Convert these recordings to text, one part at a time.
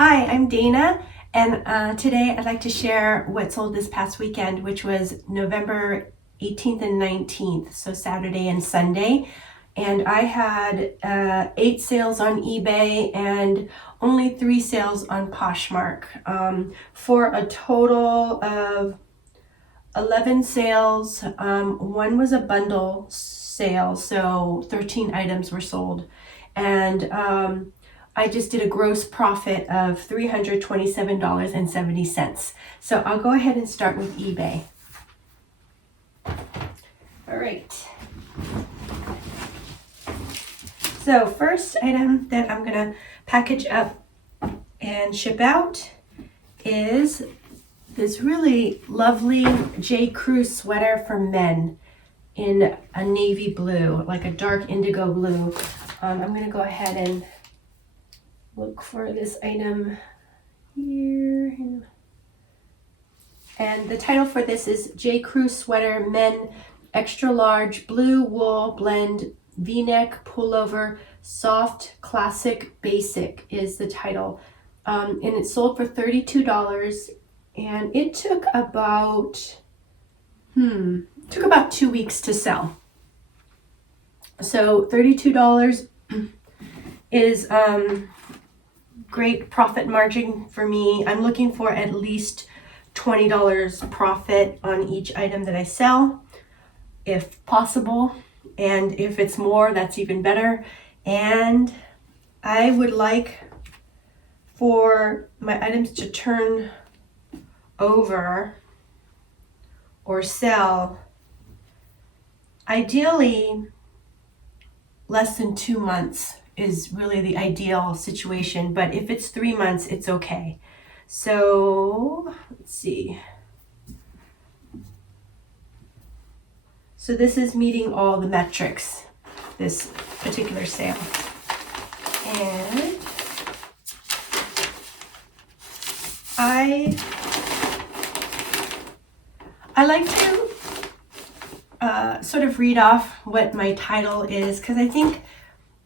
Hi, I'm Dana, and today I'd like to share what sold this past weekend, which was November 18th and 19th, so Saturday and Sunday. And I had 8 sales on eBay and only 3 sales on Poshmark, for a total of 11 sales. One was a bundle sale, so 13 items were sold. And I just did a gross profit of $327.70. So I'll go ahead and start with eBay. All right. So first item that I'm gonna package up and ship out is this really lovely J. Crew sweater for men in a navy blue, like a dark indigo blue. I'm gonna go ahead and look for this item here. And the title for this is J. Crew Sweater Men Extra Large Blue Wool Blend V-neck Pullover Soft Classic Basic is the title. And it sold for $32, and it took about 2 weeks to sell. So $32 is great profit margin for me. I'm looking for at least $20 profit on each item that I sell, if possible. And if it's more, that's even better. And I would like for my items to turn over or sell, ideally less than 2 months is really the ideal situation, but if it's 3 months, it's okay. So let's see. So this is meeting all the metrics, this particular sale. And I like to sort of read off what my title is, because I think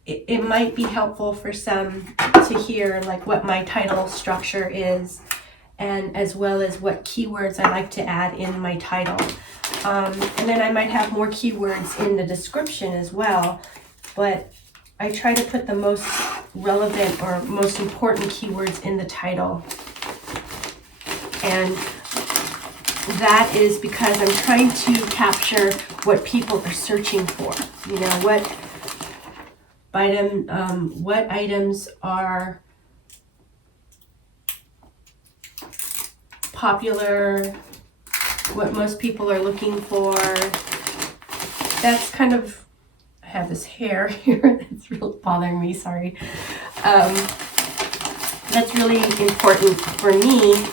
it might be helpful for some to hear like what my title structure is, and as well as what keywords I like to add in my title. And then I might have more keywords in the description as well, but I try to put the most relevant or most important keywords in the title. And that is because I'm trying to capture what people are searching for. You know, what items are popular, what most people are looking for. That's kind of, I have this hair here that's really bothering me, sorry. That's really important for me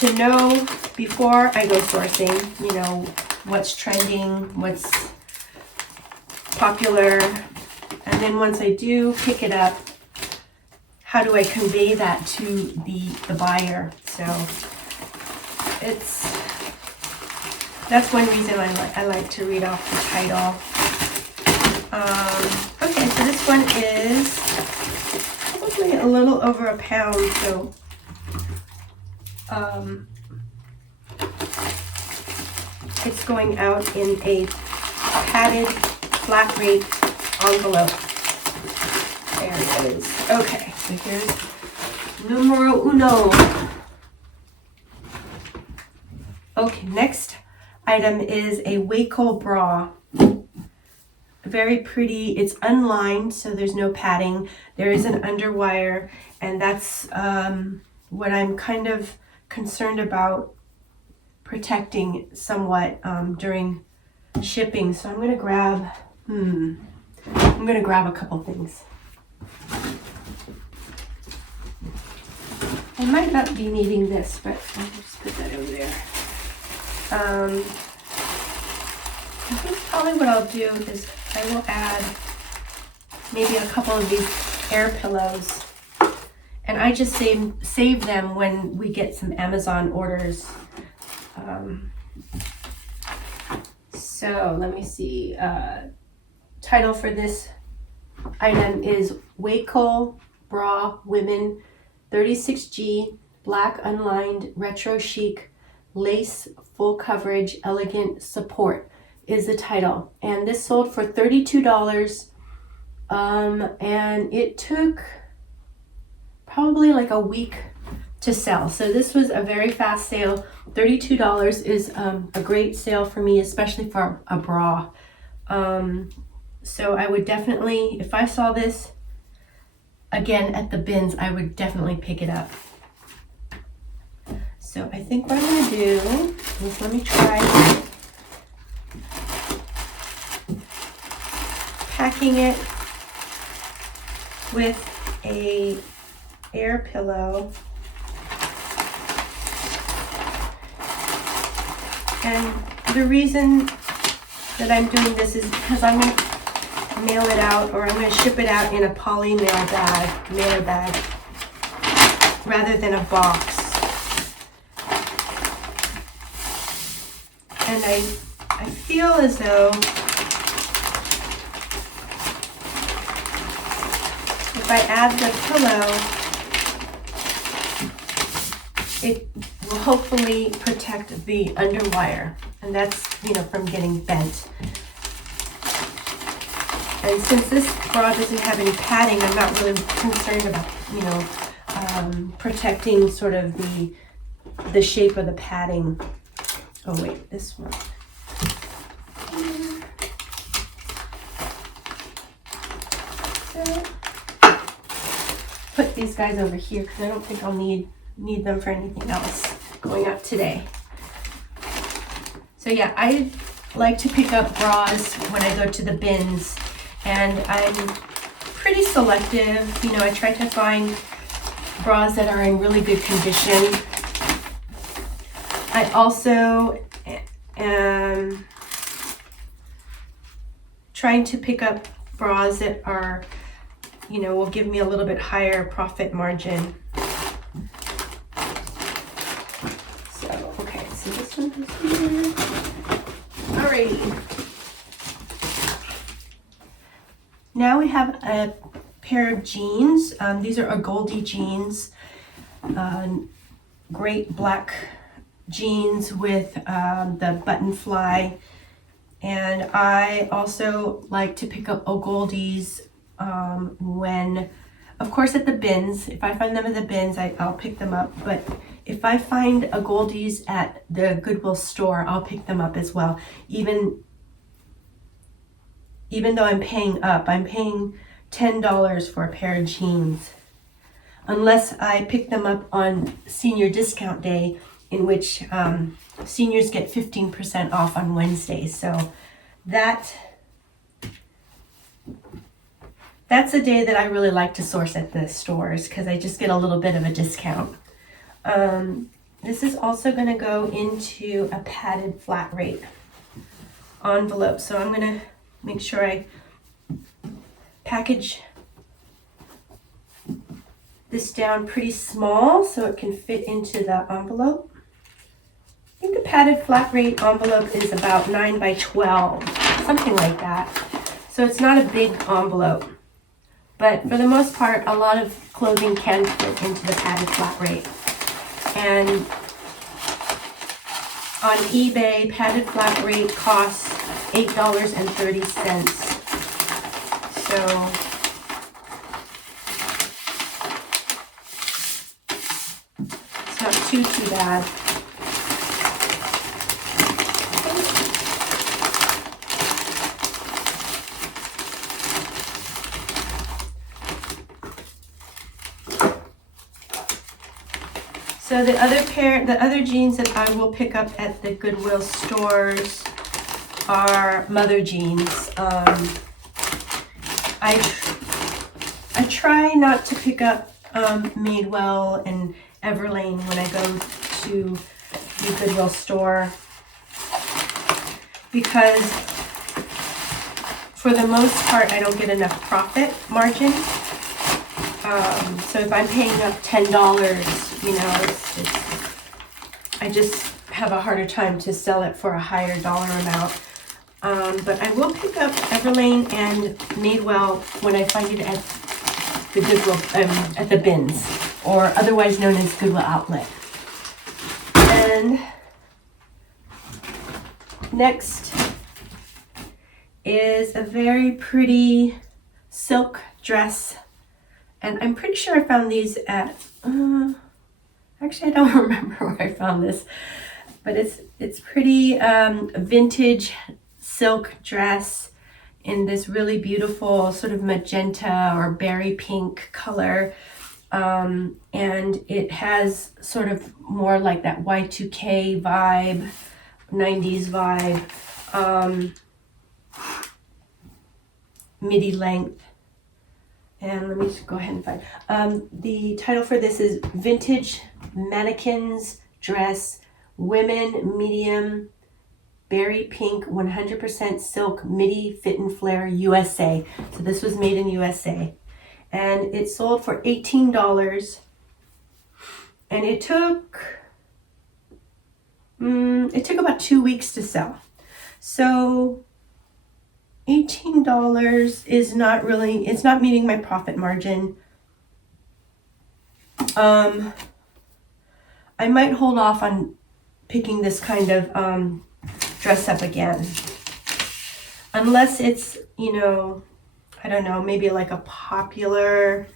to know before I go sourcing, you know, what's trending, what's popular, and then once I do pick it up, how do I convey that to the buyer? So that's one reason I like to read off the title. Okay, so this one is probably a little over a pound, so it's going out in a padded flat rate envelope. There it is. Okay, so here's numero uno. Okay, next item is a Waco bra. Very pretty. It's unlined, so there's no padding. There is an underwire, and that's what I'm kind of concerned about protecting somewhat during shipping. So I'm gonna grab a couple things. I might not be needing this, but I'll just put that over there. I think probably what I'll do is I will add maybe a couple of these air pillows, and I just save them when we get some Amazon orders. So let me see. Title for this item is Waco Bra Women 36G Black Unlined Retro Chic Lace Full Coverage Elegant Support is the title. And this sold for $32. And it took probably like a week to sell. So this was a very fast sale. $32 is a great sale for me, especially for a bra. So I would definitely, if I saw this again at the bins, I would definitely pick it up. So I think what I'm going to do is let me try packing it with a air pillow. And the reason that I'm doing this is because I'm going to mail it out, or I'm going to ship it out in a poly mailer bag, rather than a box. And I feel as though if I add the pillow, it will hopefully protect the underwire, and that's, from getting bent. And since this bra doesn't have any padding, I'm not really concerned about, protecting sort of the shape of the padding. Oh wait, this one. Put these guys over here because I don't think I'll need them for anything else going up today. So yeah, I like to pick up bras when I go to the bins, and I'm pretty selective. I try to find bras that are in really good condition. I also am trying to pick up bras that are, will give me a little bit higher profit margin. So, okay, so this one is here. Alrighty. Now we have a pair of jeans. These are Goldie jeans. Great black jeans with the button fly. And I also like to pick up Goldies when, of course, at the bins. If I find them at the bins, I'll pick them up. But if I find a Goldies at the Goodwill store, I'll pick them up as well. Even though I'm paying $10 for a pair of jeans. Unless I pick them up on senior discount day, in which seniors get 15% off on Wednesdays. So that's a day that I really like to source at the stores because I just get a little bit of a discount. This is also going to go into a padded flat rate envelope. So I'm going to make sure I package this down pretty small so it can fit into the envelope. I think the padded flat rate envelope is about 9 by 12, something like that. So it's not a big envelope. But for the most part, a lot of clothing can fit into the padded flat rate. And on eBay, padded flat rate costs $8.30. So it's not too bad. So the other jeans that I will pick up at the Goodwill stores are mother jeans. I try not to pick up Madewell and Everlane when I go to the Goodwill store because for the most part I don't get enough profit margin. So if I'm paying up $10, I just have a harder time to sell it for a higher dollar amount. But I will pick up Everlane and Madewell when I find it at the Goodwill, at the bins, or otherwise known as Goodwill Outlet. And next is a very pretty silk dress, and I'm pretty sure I found these at actually I don't remember where I found this, but it's pretty vintage silk dress in this really beautiful sort of magenta or berry pink color, and it has sort of more like that Y2K vibe, 90s vibe, midi length. And let me just go ahead and find the title for this is Vintage Mannequins Dress, Women Medium Berry Pink 100% Silk Midi Fit and Flare USA. So this was made in USA, and it sold for $18, and it took about 2 weeks to sell. So $18 is not really, it's not meeting my profit margin. I might hold off on picking this kind of dress up again, unless it's, you know, I don't know, maybe like a popular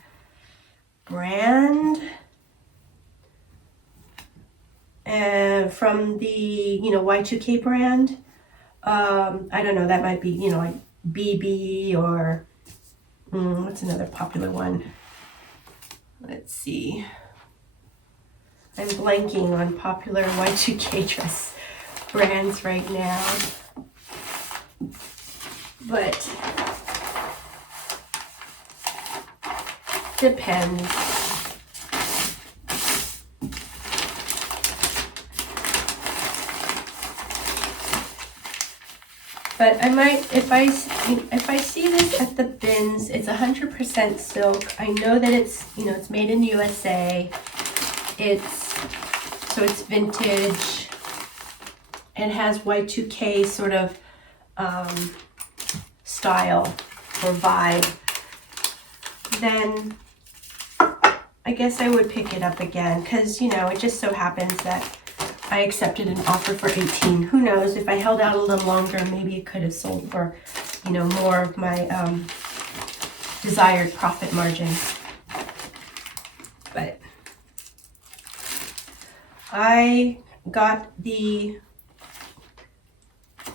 brand from the, you know, Y2K brand. I don't know, that might be, you know, like BB or what's another popular one? Let's see. I'm blanking on popular Y2K dress brands right now. But depends. But I might, if I see this at the bins, it's 100% silk. I know that it's, you know, it's made in USA. It's vintage. It has Y2K sort of style or vibe. Then I guess I would pick it up again, because, you know, it just so happens that I accepted an offer for $18. Who knows, if I held out a little longer, maybe it could have sold for, you know, more of my desired profit margin. But I got the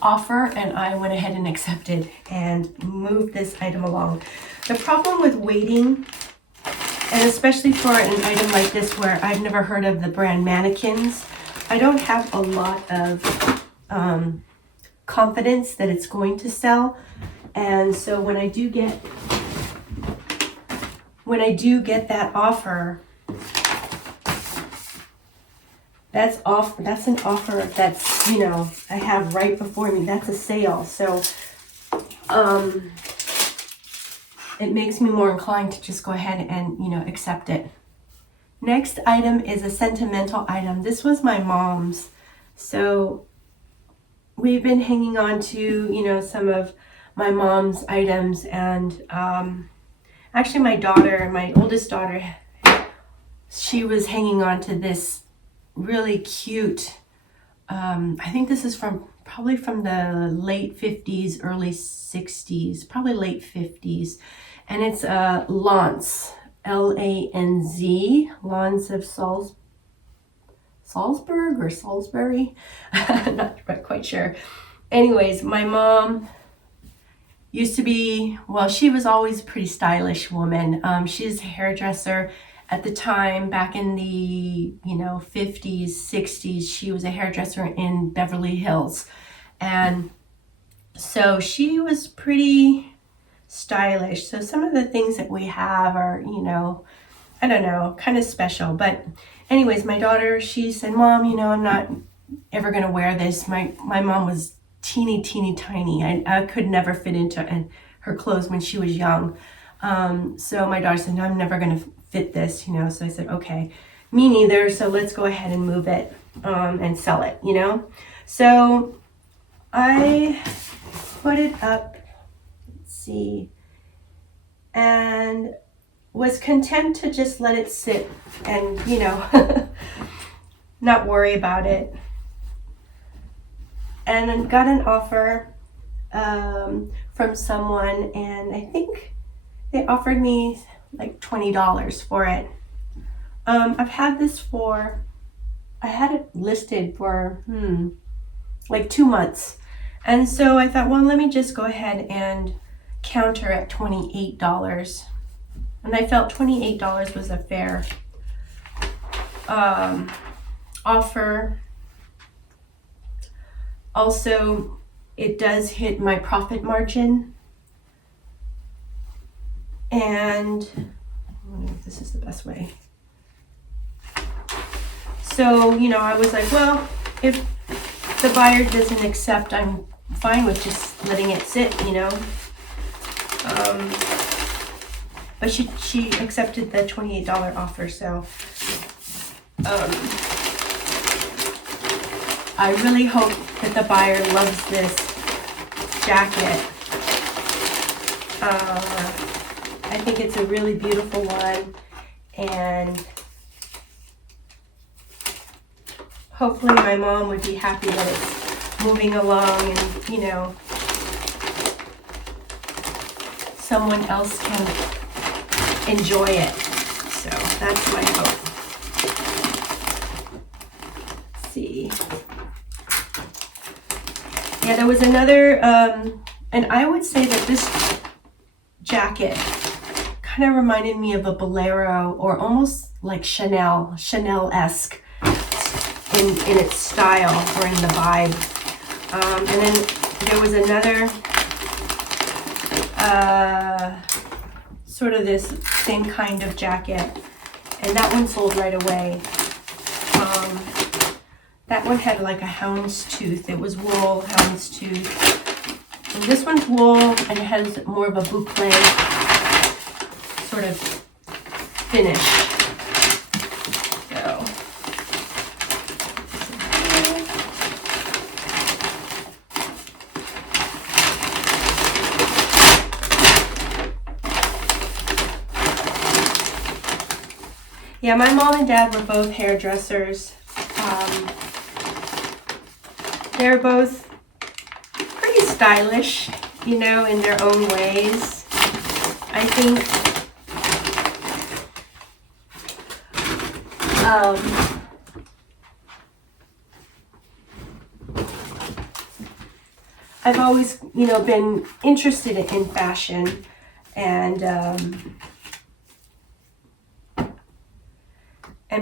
offer and I went ahead and accepted and moved this item along. The problem with waiting, and especially for an item like this where I've never heard of the brand Mannequins, I don't have a lot of confidence that it's going to sell. And so when I do get that offer, that's an offer that's, you know, I have right before me. That's a sale. So it makes me more inclined to just go ahead and, you know, accept it. Next item is a sentimental item. This was my mom's. So we've been hanging on to, you know, some of my mom's items, and actually my oldest daughter, she was hanging on to this really cute, I think this is probably from the late 50s, early 60s, probably late 50s. And it's Lance, Lanz, Lance of Salzburg or Salisbury. Not quite sure. Anyways, my mom used to be, well, she was always a pretty stylish woman. She's a hairdresser. At the time, back in the, you know, 50s, 60s, she was a hairdresser in Beverly Hills. And so she was pretty stylish. So some of the things that we have are, you know, I don't know, kind of special. But anyways, my daughter, she said, Mom, you know, I'm not ever going to wear this. My mom was teeny tiny. I could never fit into her clothes when she was young. So my daughter said, no, I'm never going to fit this, you know. So I said, okay, me neither. So let's go ahead and move it and sell it, you know. So I put it up, let's see, and was content to just let it sit and, you know, not worry about it. And then got an offer from someone, and I think they offered me like $20 for it. I've had this for, I had it listed for like 2 months. And so I thought, well, let me just go ahead and counter at $28. And I felt $28 was a fair offer. Also, it does hit my profit margin. And I don't know if this is the best way. So, you know, I was like, well, if the buyer doesn't accept, I'm fine with just letting it sit, you know. But she accepted the $28 offer, so I really hope that the buyer loves this jacket. I think it's a really beautiful one, and hopefully my mom would be happy that it's moving along and, you know, someone else can enjoy it. So that's my hope. Let's see. Yeah, there was another, and I would say that this jacket kind of reminded me of a bolero, or almost like Chanel-esque in its style or in the vibe. And then there was another sort of this same kind of jacket, and that one sold right away. That one had like a houndstooth. It was wool houndstooth. And this one's wool, and it has more of a boucle sort of finish. So, yeah, my mom and dad were both hairdressers. They're both pretty stylish, you know, in their own ways. I think I've always, you know, been interested in fashion, and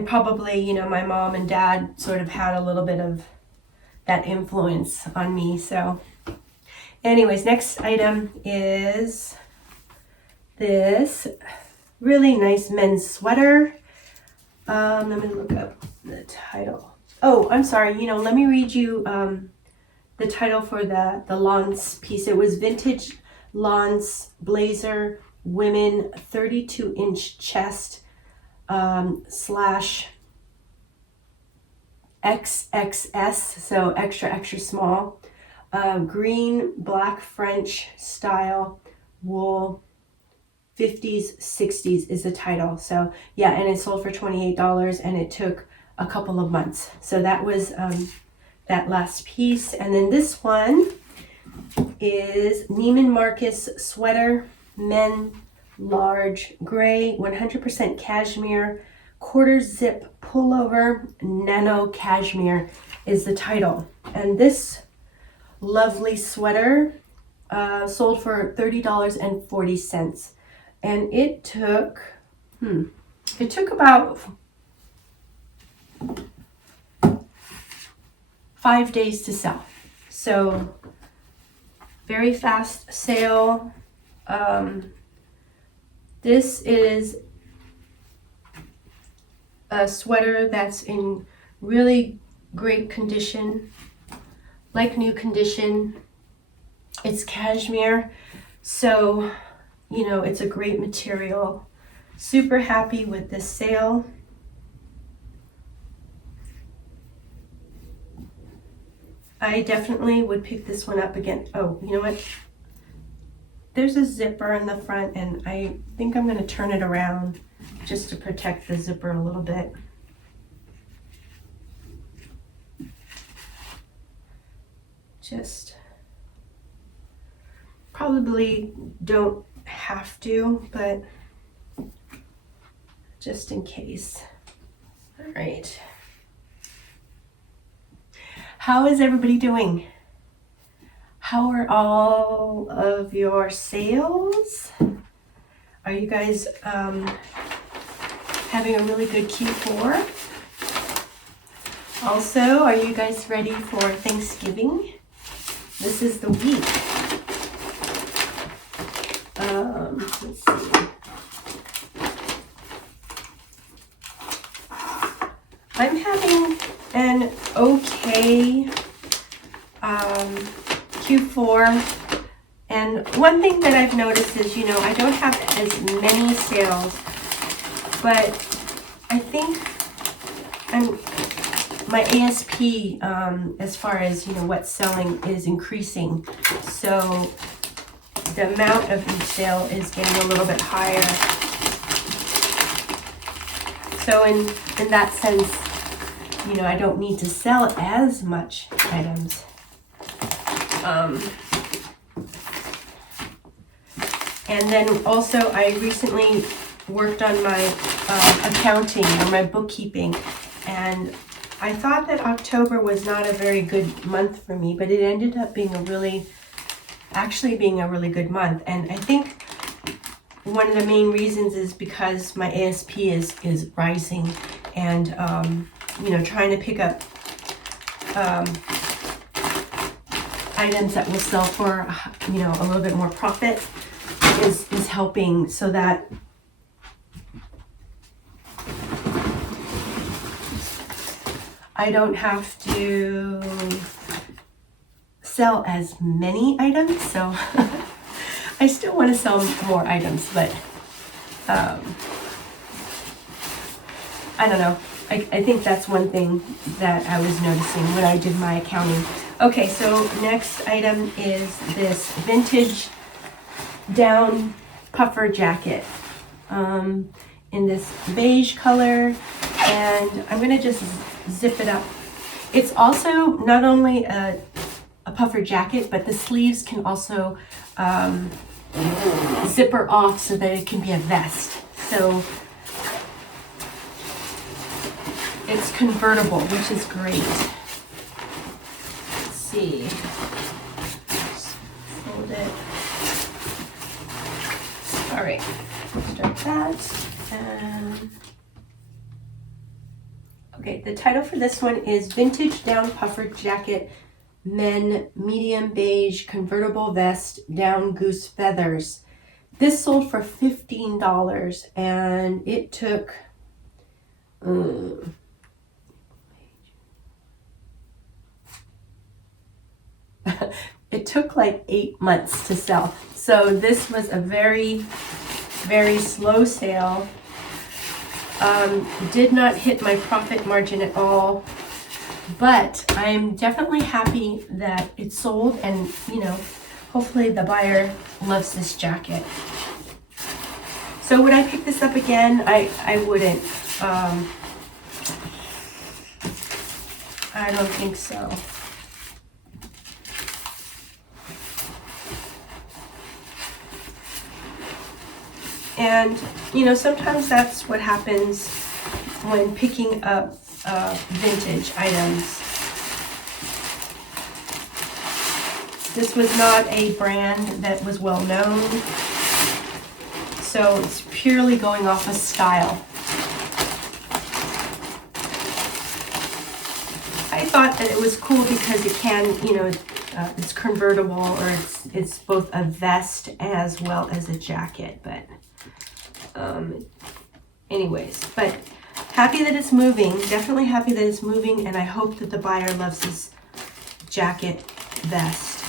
probably, you know, my mom and dad sort of had a little bit of that influence on me. So anyways, next item is this really nice men's sweater. Let me look up the title. Oh, I'm sorry, you know, let me read you the title for the Lance piece. It was Vintage Lance Blazer Women 32-inch chest / XXS, so extra small, green black French style wool, 50s 60s is the title. So yeah, and it sold for $28, and it took a couple of months. So that was that last piece. And then this one is Neiman Marcus sweater, men large, gray, 100% cashmere, quarter zip pullover, nano cashmere is the title. And this lovely sweater sold for $30.40. And it took about 5 days to sell. So very fast sale. This is a sweater that's in really great condition, like new condition. It's cashmere, so, you know, it's a great material. Super happy with this sale. I definitely would pick this one up again. Oh, you know what? There's a zipper in the front, and I think I'm going to turn it around just to protect the zipper a little bit. Just probably don't have to, but just in case. All right. How is everybody doing? How are all of your sales? Are you guys having a really good Q4? Also, are you guys ready for Thanksgiving? This is the week. Let's see. I'm having an okay Q4, and one thing that I've noticed is, I don't have as many sales, but I think my ASP, as far as, what's selling, is increasing. So the amount of each sale is getting a little bit higher. So in that sense, I don't need to sell as much items. And then also I recently worked on my accounting or my bookkeeping, and I thought that October was not a very good month for me, but it ended up being a really good month. And I think one of the main reasons is because my ASP is rising, and trying to pick up items that will sell for a little bit more profit is helping, so that I don't have to sell as many items. So I still want to sell more items, but I don't know. I think that's one thing that I was noticing when I did my accounting. Okay, so next item is this vintage down puffer jacket in this beige color, and I'm gonna just zip it up. It's also not only a puffer jacket, but the sleeves can also zipper off so that it can be a vest. So it's convertible, which is great. Let's see. Just fold it. All right, start that. Okay, the title for this one is Vintage Down Puffer Jacket, Men Medium Beige Convertible Vest, Down Goose Feathers. This sold for $15, and it took it took like 8 months to sell. So this was a very, very slow sale. Did not hit my profit margin at all, but I'm definitely happy that it sold, and hopefully the buyer loves this jacket. So would I pick this up again? I wouldn't. I don't think so. And sometimes that's what happens when picking up vintage items. This was not a brand that was well known, so it's purely going off of style. I thought that it was cool because it can, it's convertible, or it's both a vest as well as a jacket. But anyways, but happy that it's moving. Definitely happy that it's moving, and I hope that the buyer loves this jacket vest.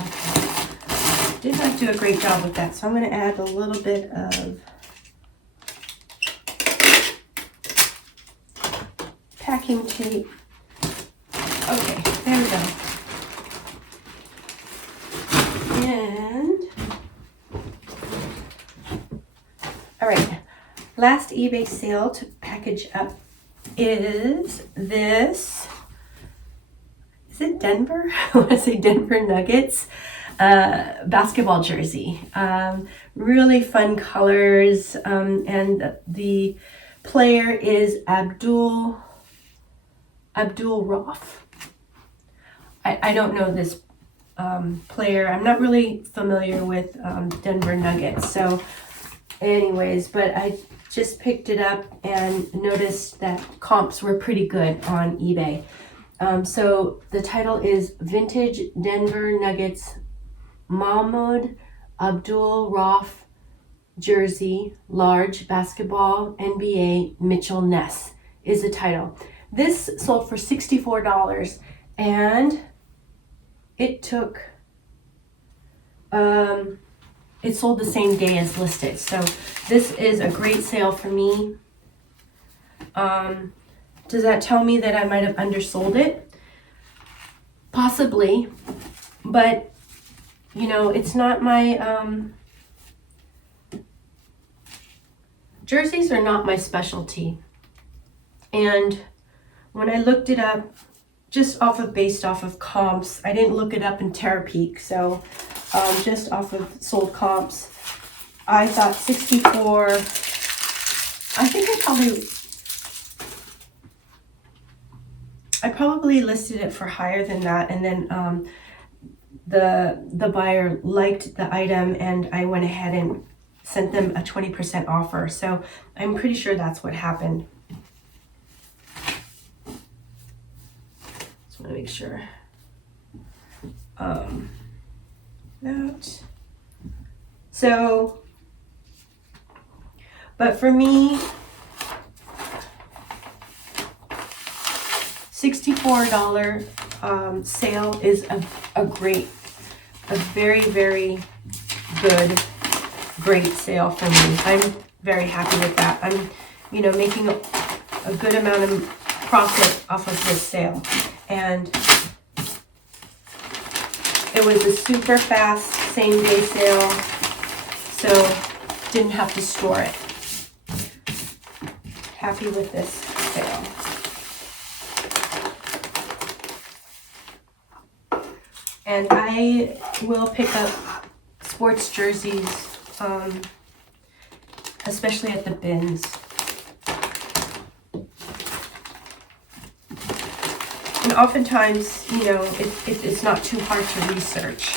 Okay. Did not do a great job with that, so I'm going to add a little bit of packing tape All right, last eBay sale to package up is this. Is it Denver? I want to say Denver Nuggets basketball jersey. Really fun colors, and the player is Abdul Roth. I don't know this player. I'm not really familiar with Denver Nuggets. So anyways, but I just picked it up and noticed that comps were pretty good on eBay. So the title is Vintage Denver Nuggets Mahmoud Abdul Roth Jersey Large Basketball NBA Mitchell Ness is the title. This sold for $64 and it took it sold the same day as listed. So this is a great sale for me. Does that tell me that I might have undersold it? Possibly, but you know, it's not my jerseys are not my specialty. And when I looked it up, just based off of comps, I didn't look it up in Terapeak, so just off of sold comps, I thought 64. I think I probably listed it for higher than that, and then the buyer liked the item, and I went ahead and sent them a 20% offer. So I'm pretty sure that's what happened. Just want to make sure. That. So, but for me, $64 sale is a very, very good, great sale for me. I'm very happy with that. I'm, making a good amount of profit off of this sale. And it was a super fast same day sale, so didn't have to store it. Happy with this sale. And I will pick up sports jerseys, especially at the bins. And oftentimes, it's not too hard to research.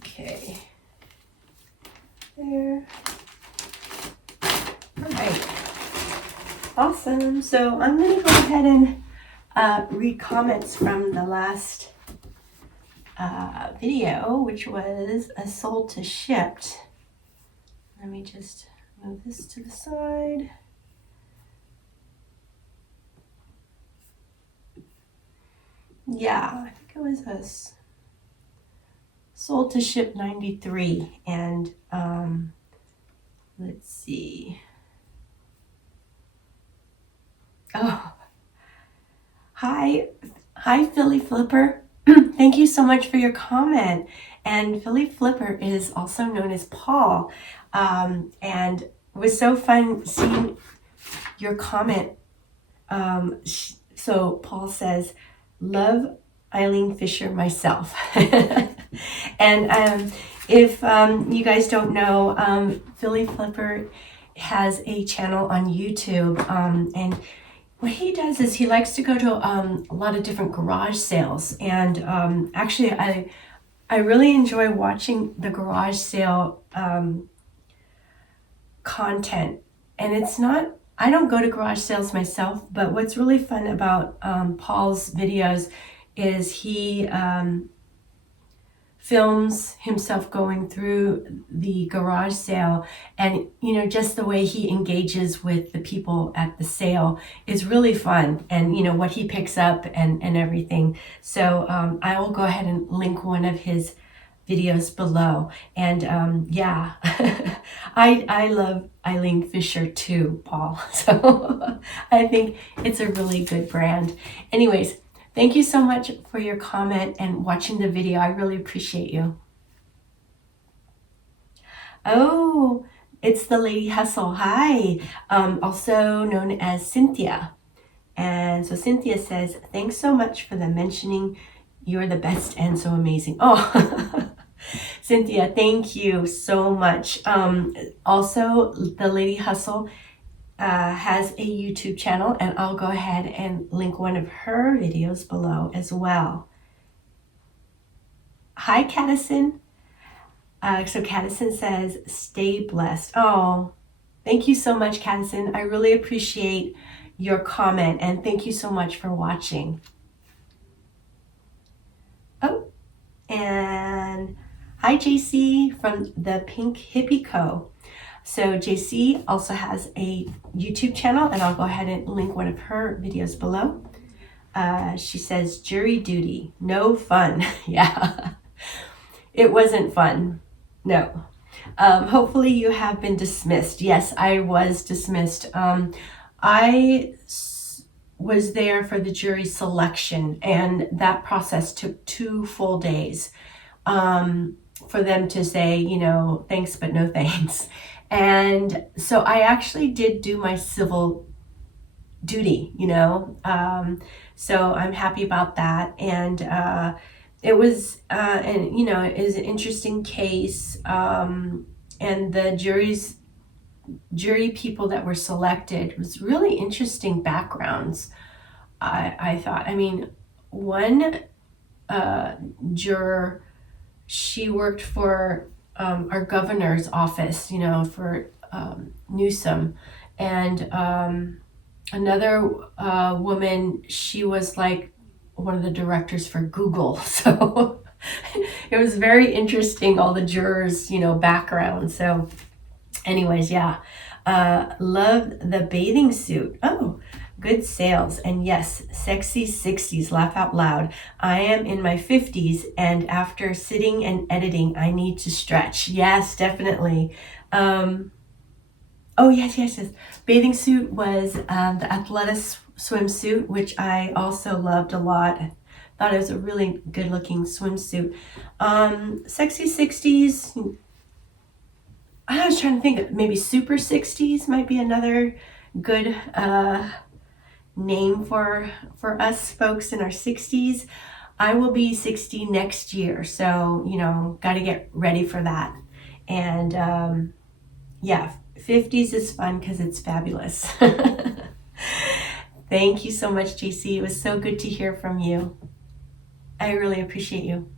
Okay. There. All right. Awesome. So I'm going to go ahead and read comments from the last video, which was a sold to shipped. Let me just move this to the side. Yeah, I think it was a sold to ship 93, and let's see. Oh, hi Philly Flipper. Thank you so much for your comment. And Philly Flipper is also known as Paul, and it was so fun seeing your comment. So Paul says, love Eileen Fisher myself. And if you guys don't know, Philly Flipper has a channel on YouTube, and what he does is he likes to go to a lot of different garage sales. And actually, I really enjoy watching the garage sale content. And it's not, I don't go to garage sales myself, but what's really fun about Paul's videos is he films himself going through the garage sale, and just the way he engages with the people at the sale is really fun, and what he picks up and everything. So I will go ahead and link one of his videos below. And yeah, I love Eileen Fisher too, Paul. So I think it's a really good brand. Anyways, thank you so much for your comment and watching the video. I really appreciate you. Oh, it's the Lady Hustle. Hi. Also known as Cynthia. And so Cynthia says, thanks so much for the mentioning. You're the best and so amazing. Oh, Cynthia, thank you so much. Also, the Lady Hustle has a YouTube channel, and I'll go ahead and link one of her videos below as well. Hi, Caddison. So Caddison says, stay blessed. Oh, thank you so much, Caddison. I really appreciate your comment, and thank you so much for watching. Oh, and hi, JC from the Pink Hippie Co. So JC also has a YouTube channel, and I'll go ahead and link one of her videos below. She says, jury duty, no fun. Yeah, it wasn't fun. No. Hopefully you have been dismissed. Yes, I was dismissed. I was there for the jury selection, and that process took 2 full days for them to say, you know, thanks, but no thanks. And so I actually did do my civil duty, you know. So I'm happy about that. And it was, and you know, it is an interesting case. And the jury people that were selected was really interesting backgrounds. I thought, I mean, one juror, she worked for our governor's office, you know, for Newsom, and another woman, she was like one of the directors for Google. So it was very interesting, all the jurors, you know, background. So anyways, yeah, love the bathing suit. Oh, good sales. And yes, sexy 60s, laugh out loud. I am in my 50s, and after sitting and editing, I need to stretch. Yes, definitely. Oh, yes. Bathing suit was the athletic swimsuit, which I also loved a lot. I thought it was a really good looking swimsuit. Sexy 60s. I was trying to think, maybe Super 60s might be another good name for us folks in our 60s. I will be 60 next year, so, you know, got to get ready for that. And yeah, 50s is fun because it's fabulous. Thank you so much, JC. It was so good to hear from you. I really appreciate you.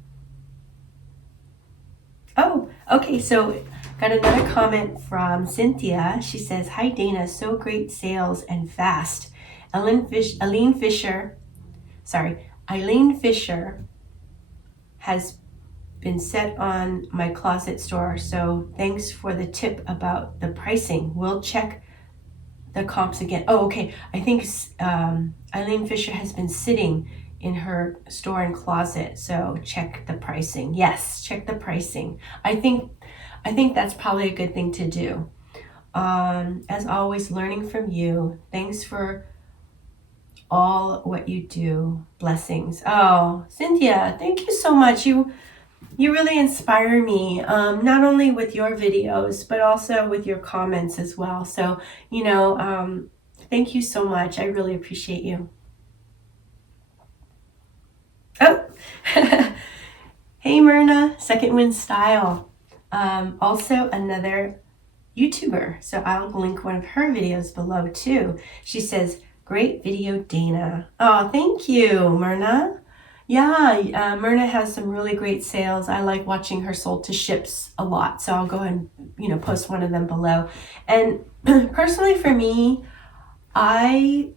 Oh, okay, so got another comment from Cynthia. She says, hi, Dana, so great sales and fast. Eileen Fisher has been set on my closet store, so thanks for the tip about the pricing. We'll check the comps again. Oh, okay. I think Eileen Fisher has been sitting in her store and closet, so check the pricing. Yes, check the pricing. I think that's probably a good thing to do. As always, learning from you. Thanks for all what you do. Blessings. Oh, Cynthia, thank you so much. You really inspire me, not only with your videos, but also with your comments as well. So, you know, thank you so much. I really appreciate you. Oh, hey, Myrna, Second Wind Style. Also another YouTuber. So I'll link one of her videos below too. She says, great video, Dana. Oh, thank you, Myrna. Yeah, Myrna has some really great sales. I like watching her sold to ships a lot. So I'll go ahead and, you know, post one of them below. And personally for me, I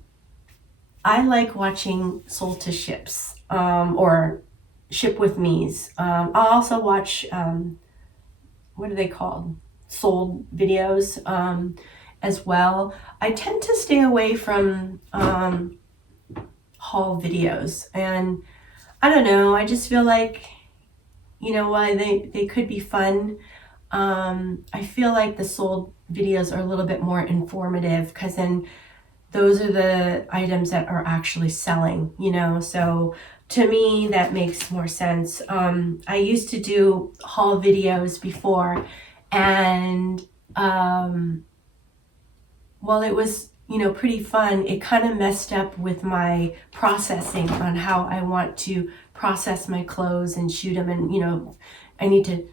like watching sold to ships or ship with me's. I'll also watch, what are they called? Sold videos as well. I tend to stay away from haul videos, and I don't know, I just feel like, you know, while they could be fun, I feel like the sold videos are a little bit more informative, because then those are the items that are actually selling, you know. So to me, that makes more sense. I used to do haul videos before, And while it was, pretty fun, it kind of messed up with my processing on how I want to process my clothes and shoot them. And, I need to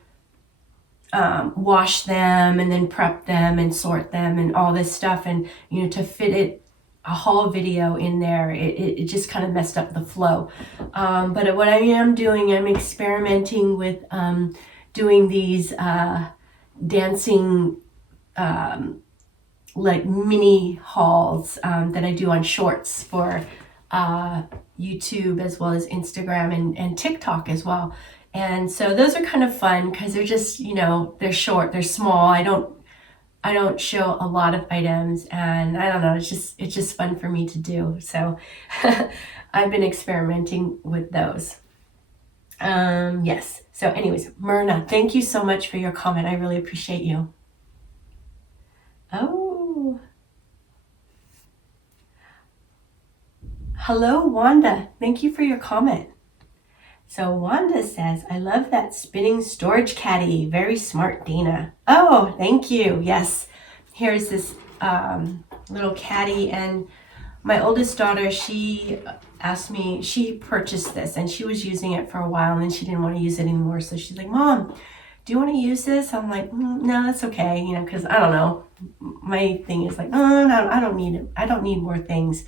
wash them and then prep them and sort them and all this stuff. And, to fit a haul video in there, it just kind of messed up the flow. But what I am doing, I'm experimenting with doing these dancing like mini hauls that I do on shorts for YouTube as well as Instagram and TikTok as well. And so those are kind of fun because they're just, they're short, they're small. I don't show a lot of items, and I don't know, it's just fun for me to do. So I've been experimenting with those. Yes. So anyways, Myrna, thank you so much for your comment. I really appreciate you. Oh, hello, Wanda. Thank you for your comment. So Wanda says, I love that spinning storage caddy. Very smart, Dana. Oh, thank you. Yes. Here's this little caddy, and my oldest daughter, she asked me, she purchased this and she was using it for a while and then she didn't want to use it anymore. So she's like, Mom, do you want to use this? I'm like, no, that's okay. Because I don't know. My thing is like, oh, no, I don't need it. I don't need more things.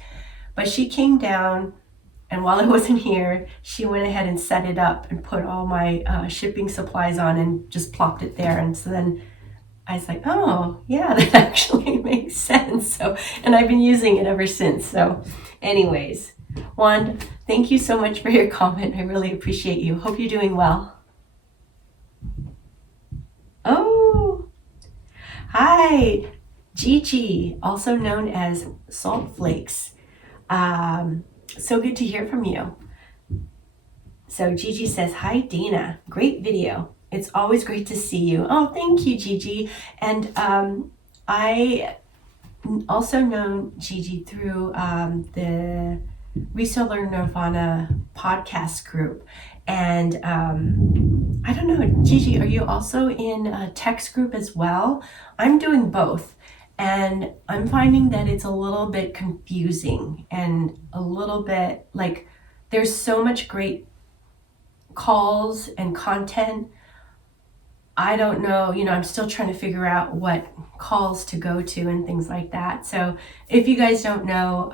But she came down, and while I wasn't here, she went ahead and set it up and put all my shipping supplies on and just plopped it there. And so then I was like, oh, yeah, that actually makes sense. So, and I've been using it ever since. So anyways, Wanda, thank you so much for your comment. I really appreciate you. Hope you're doing well. Oh, hi, Gigi, also known as Salt Flakes. So good to hear from you. So Gigi says, hi, Dina. Great video. It's always great to see you. Oh, thank you, Gigi. And I also know Gigi through the Reseller Nirvana podcast group. And I don't know, Gigi, are you also in a text group as well? I'm doing both. And I'm finding that it's a little bit confusing and a little bit like there's so much great calls and content. I don't know, I'm still trying to figure out what calls to go to and things like that. So if you guys don't know,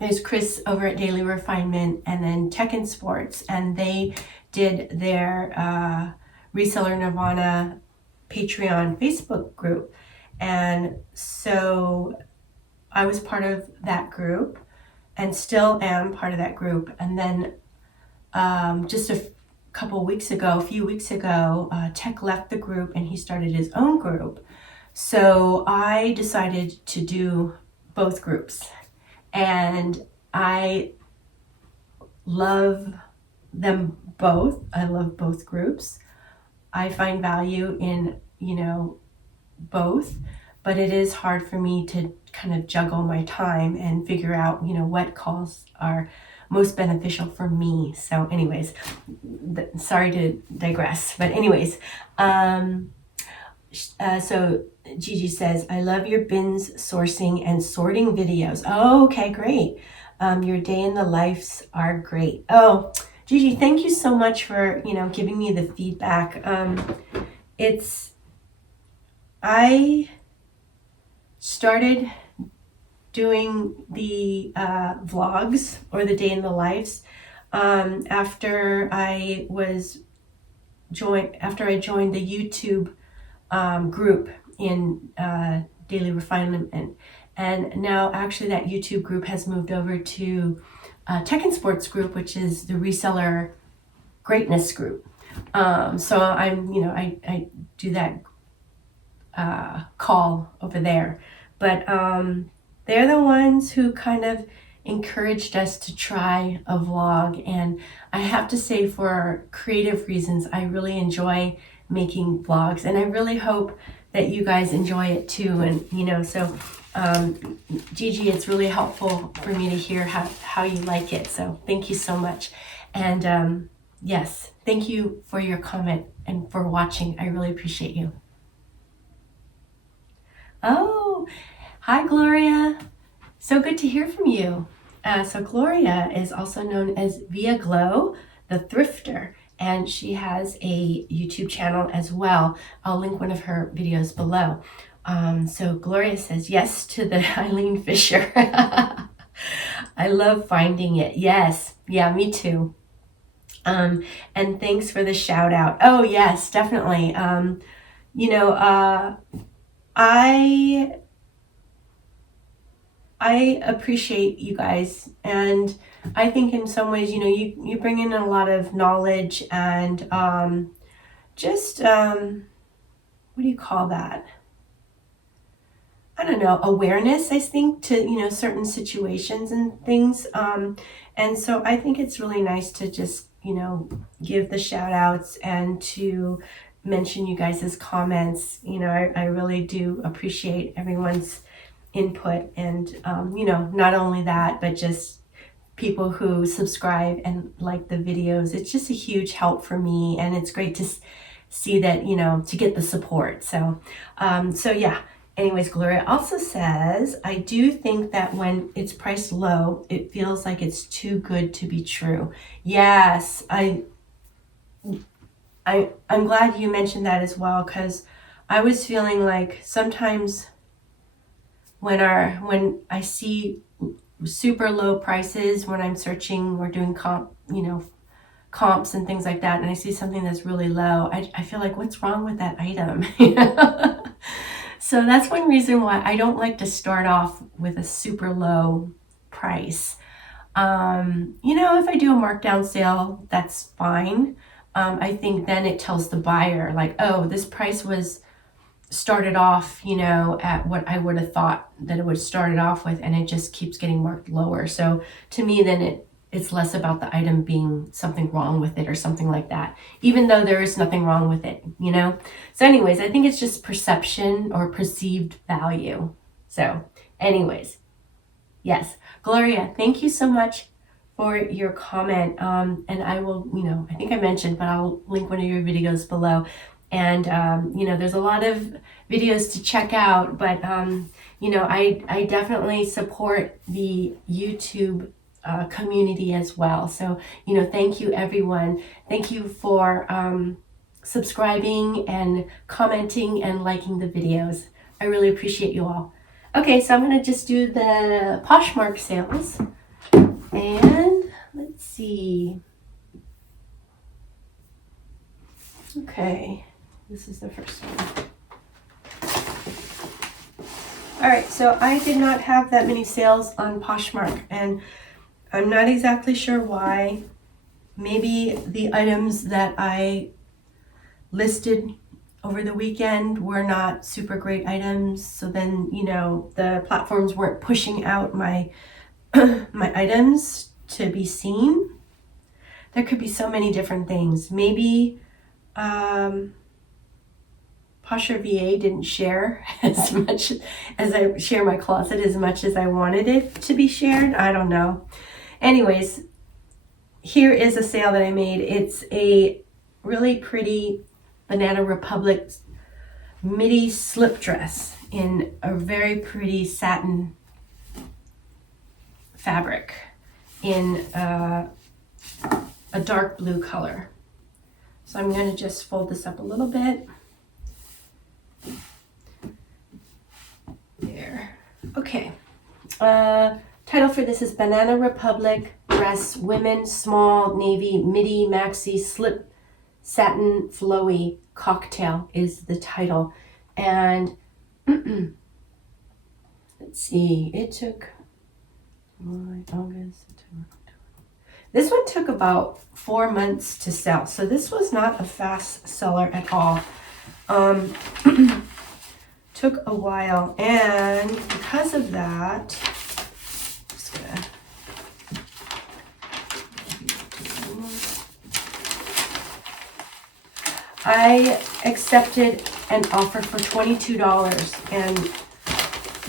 there's Chris over at Daily Refinement and then Tech and Sports, and they did their Reseller Nirvana Patreon Facebook group. And so I was part of that group and still am part of that group. And then just a few weeks ago, Tech left the group and he started his own group. So I decided to do both groups. And I love them both. I love both groups. I find value in, both, but it is hard for me to kind of juggle my time and figure out, what calls are most beneficial for me. So anyways, sorry to digress, but anyways, so Gigi says, I love your bins sourcing and sorting videos. Oh, okay, great. Your day in the lives are great. Oh, Gigi, thank you so much for, giving me the feedback. I started doing the vlogs or the day in the lives after I joined the YouTube group in Daily Refinement, and now actually that YouTube group has moved over to Tech and Sports group, which is the Reseller Greatness group. So I do that call over there, but they're the ones who kind of encouraged us to try a vlog. And I have to say, for creative reasons, I really enjoy making vlogs, and I really hope that you guys enjoy it too. And so Gigi, it's really helpful for me to hear how you like it, so thank you so much. And yes, thank you for your comment and for watching. I really appreciate you. Oh, hi, Gloria. So good to hear from you. So Gloria is also known as Via Glow, the thrifter, and she has a YouTube channel as well. I'll link one of her videos below. So Gloria says yes to the Eileen Fisher. I love finding it. Yes. Yeah, me too. And thanks for the shout out. Oh yes, definitely. You know, I appreciate you guys, and I think in some ways, you know, you bring in a lot of knowledge and just what do you call that? I don't know, awareness, I think, to, you know, certain situations and things. And so I think it's really nice to just, you know, give the shout outs and to mention you guys' comments. You know, I really do appreciate everyone's input, and you know, not only that, but just people who subscribe and like the videos. It's just a huge help for me, and it's great to see that, you know, to get the support. So yeah. Anyways, Gloria also says, I do think that when it's priced low, it feels like it's too good to be true. Yes, I'm glad you mentioned that as well, because I was feeling like sometimes when I see super low prices, when I'm searching or doing comps and things like that, and I see something that's really low, I feel like, what's wrong with that item? So that's one reason why I don't like to start off with a super low price. You know, if I do a markdown sale, that's fine. I think then it tells the buyer, like, oh, this price was started off, you know, at what I would have thought that it would start it off with, and it just keeps getting marked lower. So to me, then it's less about the item being something wrong with it or something like that, even though there is nothing wrong with it, you know? So anyways, I think it's just perception or perceived value. So anyways, yes, Gloria, thank you so much for your comment. And I will, you know, I think I mentioned, but I'll link one of your videos below. And, you know, there's a lot of videos to check out, but, you know, I definitely support the YouTube community as well. So, you know, thank you, everyone. Thank you for subscribing and commenting and liking the videos. I really appreciate you all. Okay, so I'm going to just do the Poshmark sales. And let's see. Okay. This is the first one. All right, so I did not have that many sales on Poshmark, and I'm not exactly sure why. Maybe the items that I listed over the weekend were not super great items, so then, you know, the platforms weren't pushing out my my items to be seen. There could be so many different things. Maybe Posher VA didn't share as much as I share my closet as much as I wanted it to be shared. I don't know. Anyways, here is a sale that I made. It's a really pretty Banana Republic midi slip dress in a very pretty satin fabric in a dark blue color. So I'm going to just fold this up a little bit. There. Okay. Title for this is Banana Republic Dress Women Small Navy Midi Maxi Slip Satin Flowy Cocktail is the title. And let's see, it took August, September. This one took about 4 months to sell, so this was not a fast seller at all. Took a while, and because of that, just gonna I accepted an offer for $22, and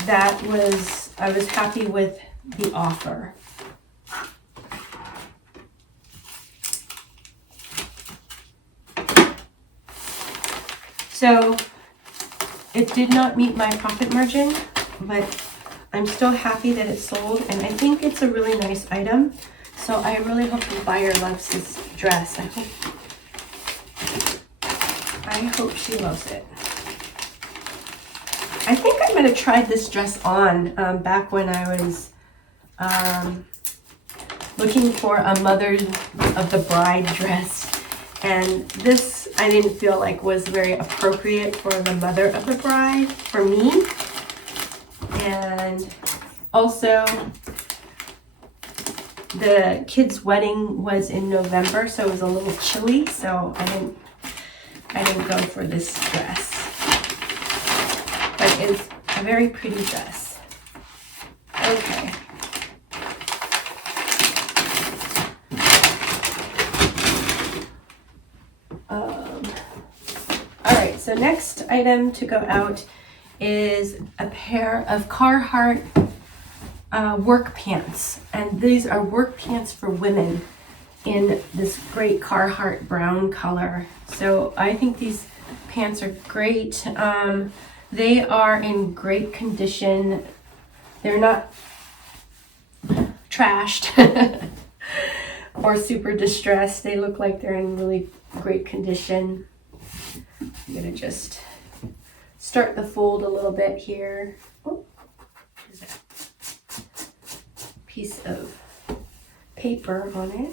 that was, I was happy with the offer. So it did not meet my profit margin, but I'm still happy that it sold, and I think it's a really nice item. So I really hope the buyer loves this dress. I hope she loves it. I think I'm going to try this dress on back when I was looking for a Mother of the Bride dress. And this I didn't feel like was very appropriate for the Mother of the Bride for me. And also the kid's wedding was in November, so it was a little chilly, so I didn't go for this dress. But it's a very pretty dress. Okay. Alright, so next item to go out is a pair of Carhartt work pants. And these are work pants for women in this great Carhartt brown color. So I think these pants are great. They are in great condition. They're not trashed or super distressed. They look like they're in really great condition. I'm gonna just start the fold a little bit here. Oh, there's a piece of paper on it.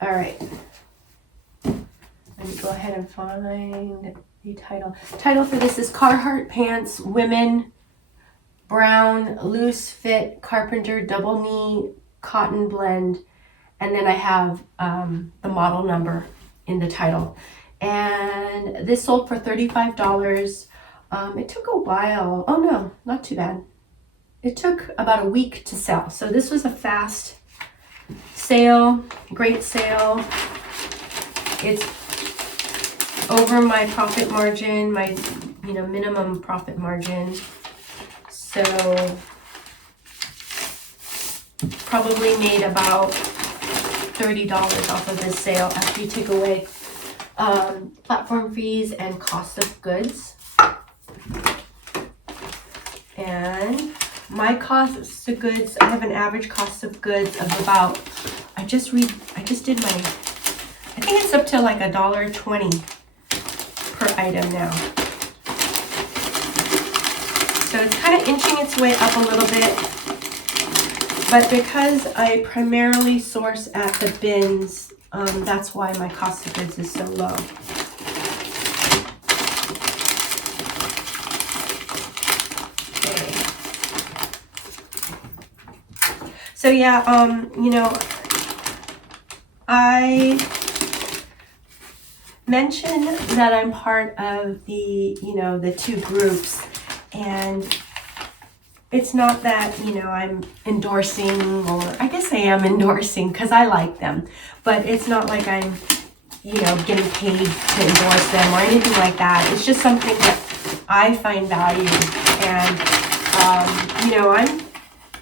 All right. Let me go ahead and find the title. Title for this is Carhartt Pants Women Brown Loose Fit Carpenter Double Knee Cotton Blend. And then I have the model number in the title. And this sold for $35. It took a while. Oh no, not too bad. It took about a week to sell. So this was a fast sale, great sale. It's over my profit margin, my minimum profit margin. So probably made about $30 off of this sale after you take away platform fees and cost of goods. And my cost of goods, I have an average cost of goods of about, I think it's up to like $1.20 per item now. So it's kind of inching its way up a little bit, but because I primarily source at the bins, that's why my cost of goods is so low. Okay. So yeah, I mentioned that I'm part of the two groups, and it's not that, I'm endorsing, or I guess I am endorsing because I like them, but it's not like I'm, getting paid to endorse them or anything like that. It's just something that I find value, and,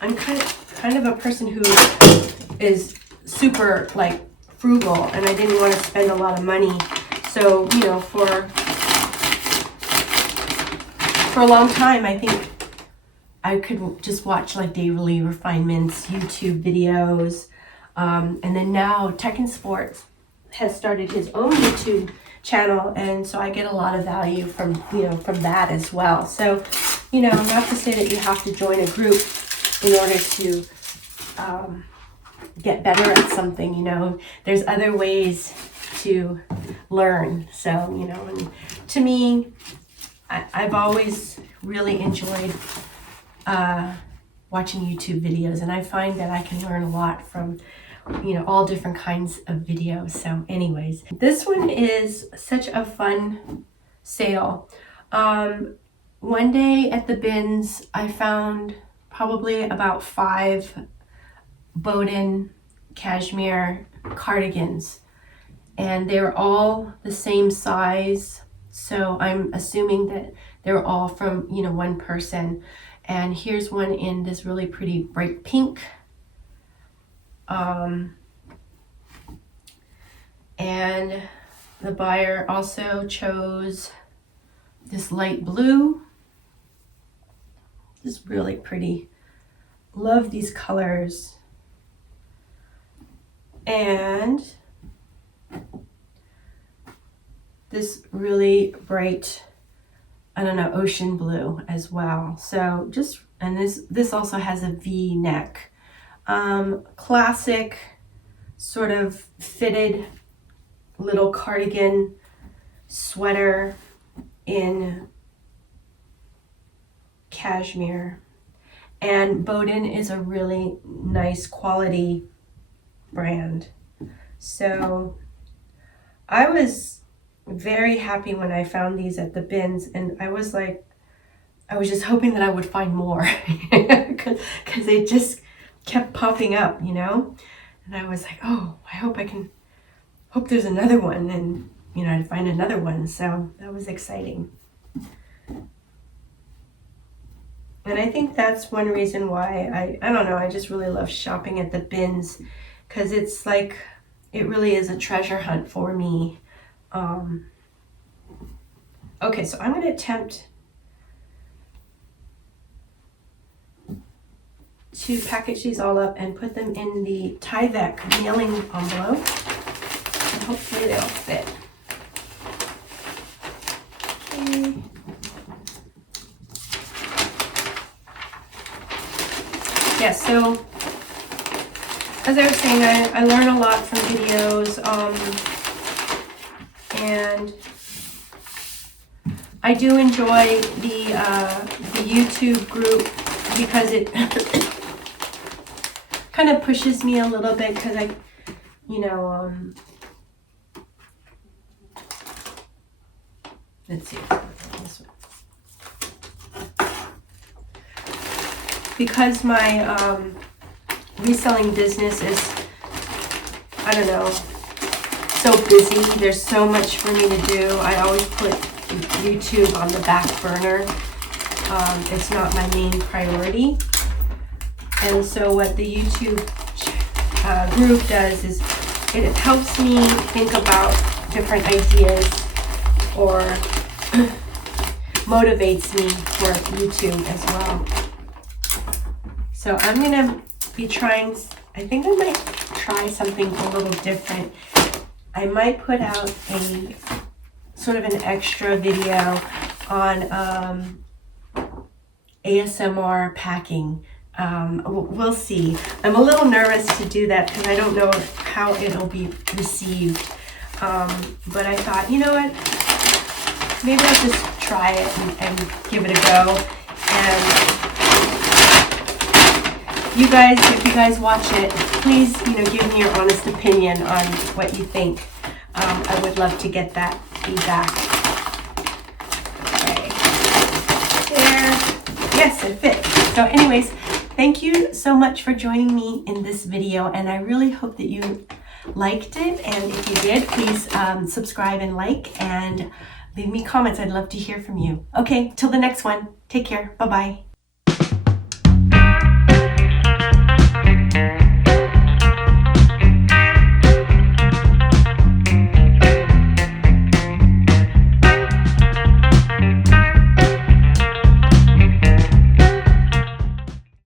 I'm kind of a person who is super like frugal, and I didn't want to spend a lot of money. So, for a long time, I think I could just watch like daily refinements, YouTube videos, and then now Tech and Sports has started his own YouTube channel, and so I get a lot of value from that as well. So, not to say that you have to join a group in order to get better at something. There's other ways to learn. So, and to me, I've always really enjoyed watching YouTube videos, and I find that I can learn a lot from all different kinds of videos. So anyways, this one is such a fun sale. One day at the bins, I found probably about 5 Bowden cashmere cardigans, and they're all the same size. So I'm assuming that they're all from one person. And here's one in this really pretty bright pink. And The buyer also chose this light blue. This is really pretty. Love these colors. And this really bright, I don't know, ocean blue as well. So just, and this also has a V neck. Classic sort of fitted little cardigan sweater in cashmere. And Bowden is a really nice quality brand. So I was very happy when I found these at the bins, and I was just hoping that I would find more because they just kept popping up, you know? And I was like, oh, I hope there's another one, and you know, I'd find another one. So that was exciting. And I think that's one reason why I don't know, I just really love shopping at the bins, because it's like, it really is a treasure hunt for me. Okay, so I'm going to attempt to package these all up and put them in the Tyvek mailing envelope, and hopefully they'll fit. Okay. Yeah, so as I was saying, I learn a lot from videos, and I do enjoy the YouTube group because it kind of pushes me a little bit, because I, you know, let's see, this one. Because my reselling business is, I don't know, so busy. There's so much for me to do. I always put YouTube on the back burner. It's not my main priority. And so what the YouTube group does is it helps me think about different ideas, or motivates me for YouTube as well. So I'm going to be trying, I think I might try something a little different. I might put out a sort of an extra video on ASMR packing. We'll see. I'm a little nervous to do that because I don't know how it'll be received. But I thought, you know what? Maybe I'll just try it and give it a go. And you guys, if you guys watch it, please, you know, give me your honest opinion on what you think. I would love to get that feedback. Okay. There. Yes, it fits. So anyways, thank you so much for joining me in this video, and I really hope that you liked it. And if you did, please subscribe and like, and leave me comments. I'd love to hear from you. Okay, till the next one. Take care. Bye-bye.